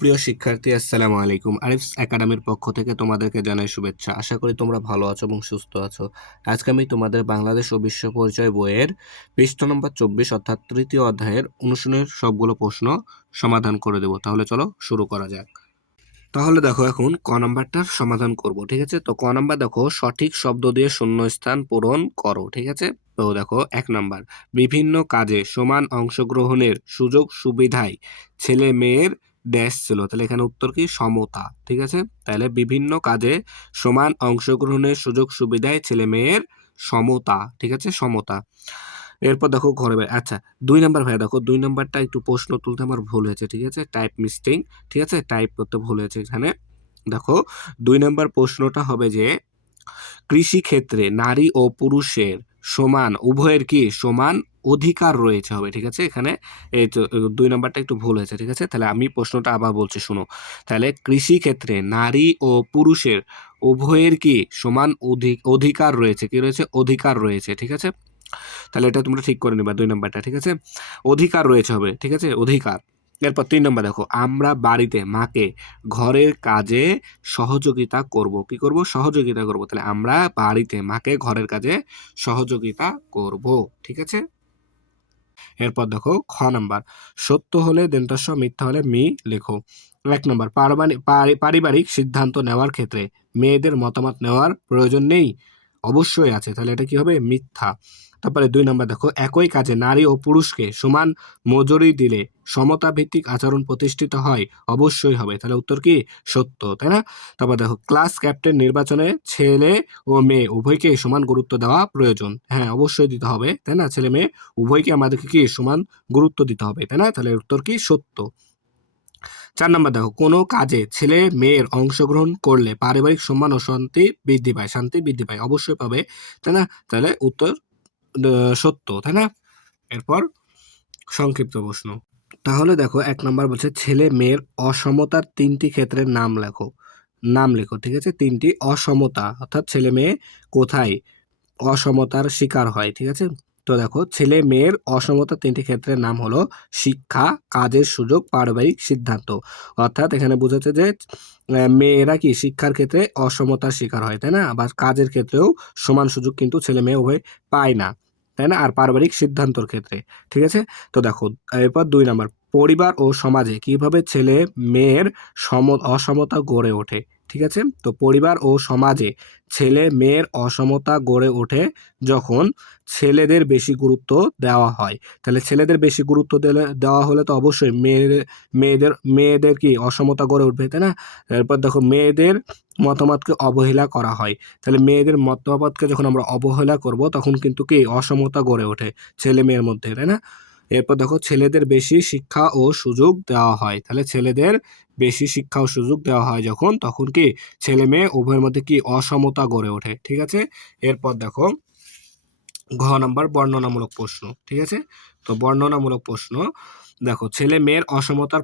সুপ্রিয় শিক্ষার্থী, আসসালামু আলাইকুম। আরিফস একাডেমির পক্ষ থেকে তোমাদেরকে জানাই শুভেচ্ছা। আশা করি তোমরা ভালো আছো এবং সুস্থ আছো। আজকে আমি তোমাদের বাংলাদেশ ও বিশ্ব পরিচয় বইয়ের পৃষ্ঠা নম্বর 24 অর্থাৎ তৃতীয় অধ্যায়ের অনুশীলনের সবগুলো প্রশ্ন সমাধান করে দেব। তাহলে চলো শুরু করা যাক। তাহলে দেখো, এখন ক নাম্বারটার সমাধান করব। ঠিক আছে, তো ক নাম্বার দেখো, সঠিক শব্দ দিয়ে শূন্যস্থান পূরণ করো। ঠিক আছে, তো দেখো 1 নাম্বার, বিভিন্ন কাজে সমান অংশগ্রহণের সুযোগ সুবিধায় ছেলে মেয়ের ড্যাশ ছিল। তাহলে এখানে উত্তর কি? সমতা। ঠিক আছে, তাহলে বিভিন্ন কাজে সমান অংশগ্রহণের সুযোগ সুবিধায় ছেলে মেয়ের সমতা। ঠিক আছে, সমতা। এরপর দেখো ঘরে আচ্ছা 2 নাম্বার ভাইয়া, দেখো 2 নাম্বারটা একটু প্রশ্ন তুলতে আমার ভুল হয়েছে। ঠিক আছে, টাইপ মিস্টেক। ঠিক আছে, টাইপ করতে ভুল হয়েছে এখানে। দেখো 2 নাম্বার প্রশ্নটা হবে যে কৃষি ক্ষেত্রে নারী ও পুরুষের সমান, উভয়ের কি সমান অধিকার রয়েছে হবে। ঠিক আছে, এখানে এই তো 2 নাম্বারটা একটু ভুল হয়েছে। ঠিক আছে, তাহলে আমি প্রশ্নটা আবার বলছি, শুনো। তাহলে কৃষি ক্ষেত্রে নারী ও পুরুষের উভয়ের কি সমান অধিকার রয়েছে। কি রয়েছে? অধিকার রয়েছে। ঠিক আছে, তাহলে এটা তোমরা ঠিক করে নিবা 2 নাম্বারটা। ঠিক আছে, অধিকার রয়েছে হবে। ঠিক আছে, অধিকার। এরপর 3 নম্বর দেখো, আমরা বাড়িতে মাকে ঘরের কাজে সহযোগিতা করব। কি করব? সহযোগিতা করব। তাহলে আমরা বাড়িতে মাকে ঘরের কাজে সহযোগিতা করব। ঠিক আছে, এরপর দেখো খ নাম্বার, সত্য হলে দেন্তস্ব, মিথ্যা হলে মি লেখো। 1 নম্বর, পারিবারিক সিদ্ধান্ত নেওয়ার ক্ষেত্রে মেয়েদের মতামত নেওয়ার প্রয়োজন নেই। অবশ্যই আছে। তাহলে এটা কি হবে? মিথ্যা। তারপরে 2 নম্বর দেখো, একই কাজে নারী ও পুরুষকে সমান মজুরি দিলে সমতা ভিত্তিক আচরণ প্রতিষ্ঠিত হয়। অবশ্যই হবে। তাহলে উত্তর কি? সত্য, তাই না? তারপর দেখো, ক্লাস ক্যাপ্টেন নির্বাচনে ছেলে ও মেয়ে উভয়কে সমান গুরুত্ব দেওয়া প্রয়োজন। হ্যাঁ, অবশ্যই দিতে হবে, তাই না? ছেলে মেয়ে উভয়কে আমাদেরকে কি সমান গুরুত্ব দিতে হবে, তাই না? তাহলে উত্তর কি? সত্য। 4 নাম্বার দেখো, কোনো কাজে ছেলে মেয়ের অংশগ্রহণ করলে পারিবারিক সম্মান ও শান্তি বৃদ্ধি পায়। শান্তি বৃদ্ধি পায়, অবশ্যই পাবে, তাই না? তাহলে উত্তর সত্য, তাই না? এরপর সংক্ষিপ্ত প্রশ্ন। তাহলে দেখো 1 নাম্বার বলছে ছেলে মেয়ের অসমতার 3টি ক্ষেত্রের নাম লেখো। নাম লেখো। ঠিক আছে, 3টি অসমতা, অর্থাৎ ছেলে মেয়ে কোথায় অসমতার শিকার হয়। ঠিক আছে, তো দেখো ছেলে মেয়ের অসমতা 3টি ক্ষেত্রের নাম হলো শিক্ষা, কাজের সুযোগ, পারিবারিক সিদ্ধান্ত। অর্থাৎ এখানে বোঝাচ্ছে যে মেয়েরা কি শিক্ষার ক্ষেত্রে অসমতার শিকার হয়, তাই না? আবার কাজের ক্ষেত্রেও সমান সুযোগ কিন্তু ছেলে মেয়ে উভয় পায় না, তাই না? আর পারিবারিক সিদ্ধান্তর ক্ষেত্রে। ঠিক আছে, তো দেখো এরপর 2 নাম্বার, পরিবার ও সমাজে কিভাবে ছেলে মেয়ের অসমতা গড়ে ওঠে। ঠিক আছে, তো পরিবার ও সমাজে ছেলে মেয়ের অসমতা গড়ে ওঠে যখন ছেলেদের বেশি গুরুত্ব দেওয়া হয়। তাহলে ছেলেদের বেশি গুরুত্ব দেওয়া হলে তো অবশ্যই মেয়েদের কি অসমতা গড়ে উঠবে, তাই না? এরপর দেখো, মেয়েদের মতামতকে অবহেলা করা হয়। তাহলে মেয়েদের মতামতকে যখন আমরা অবহেলা করব তখন কিন্তু কি অসমতা গড়ে ওঠে ছেলে মেয়ের মধ্যে, তাই না? এরপর দেখো, ছেলেদের বেশি শিক্ষা ও সুযোগ দেওয়া হয়। তাহলে ছেলেদের বেশি শিক্ষা ও সুযোগ দেওয়া হয় যখন, তখন কি ছেলে মেয়ে উভয়ের মধ্যে কি অসমতা গড়ে ওঠে। ঠিক আছে, এরপর দেখো ঘ নাম্বার, বর্ণনামূলক প্রশ্ন। ঠিক আছে, তো বর্ণনামূলক প্রশ্ন দেখো, ছেলে মেয়ের অসমতার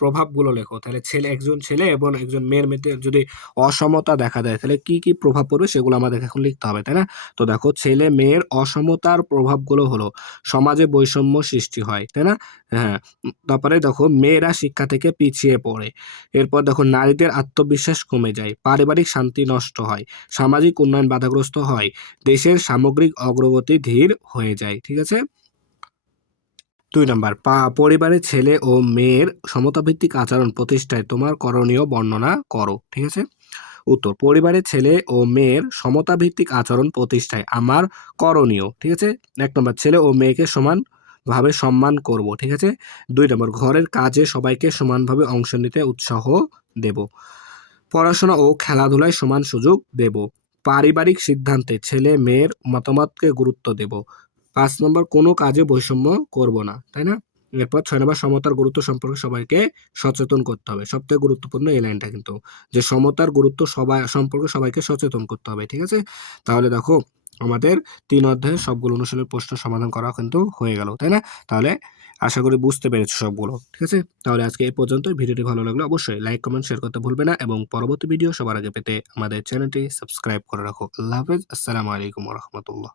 প্রভাবগুলো লেখো। তাহলে একজন ছেলে এবং একজন মেয়ের মধ্যে যদি অসমতা দেখা দেয় তাহলে কি কি প্রভাব পড়বে সেগুলো আমাদের এখন লিখতে হবে, তাই না? তো দেখো, ছেলে মেয়ের অসমতার প্রভাবগুলো হলো সমাজে বৈষম্য সৃষ্টি হয়, তাই না? হ্যাঁ, তারপরে দেখো, মেয়েরা শিক্ষা থেকে পিছিয়ে পড়ে। এরপর দেখো, নারীদের আত্মবিশ্বাস কমে যায়, পারিবারিক শান্তি নষ্ট হয়, সামাজিক উন্নয়ন বাধাগ্রস্ত হয়, দেশের সামগ্রিক অগ্রগতি ধীর হয়ে যায়। ঠিক আছে, 2 নাম্বার, পরিবারে ছেলে ও মেয়ের সমতাভিত্তিক আচরণ প্রতিষ্ঠায় তোমার করণীয় বর্ণনা করো। ঠিক আছে, উত্তর, পরিবারে ছেলে ও মেয়ের সমতাভিত্তিক আচরণ প্রতিষ্ঠায় আমার করণীয়। ঠিক আছে, 1 নম্বর, ছেলে ও মেয়েকে সমানভাবে সম্মান করব। ঠিক আছে, 2 নম্বর, ঘরের কাজে সবাইকে সমানভাবে অংশ নিতে উৎসাহ দেব, পড়াশোনা ও খেলাধুলায় সমান সুযোগ দেব, পারিবারিক সিদ্ধান্তে ছেলে মেয়ের মতামতকে গুরুত্ব দেব, 5 নম্বর, কোনো কাজে বৈষম্য করব না, তাই না? এরপর 6 নম্বর, সমতার গুরুত্ব সম্পর্কে সবাইকে সচেতন করতে হবে। সবথেকে গুরুত্বপূর্ণ এই লাইনটা কিন্তু, যে সমতার গুরুত্ব সম্পর্কে সবাইকে সচেতন করতে হবে। ঠিক আছে, তাহলে দেখো আমাদের 3 অধ্যায়ের সবগুলো অনুশীলনের প্রশ্ন সমাধান করা কিন্তু হয়ে গেল, তাই না? তাহলে আশা করি বুঝতে পেরেছো সবগুলো। ঠিক আছে, তাহলে আজকে এই পর্যন্তই। ভিডিওটি ভালো লাগলে অবশ্যই লাইক, কমেন্ট, শেয়ার করতে ভুলবে না এবং পরবর্তী ভিডিও সবার আগে পেতে আমাদের চ্যানেলটি সাবস্ক্রাইব করে রাখো। আল্লাহ হাফেজ। আসসালামু আলাইকুম ওয়া রাহমাতুল্লাহ।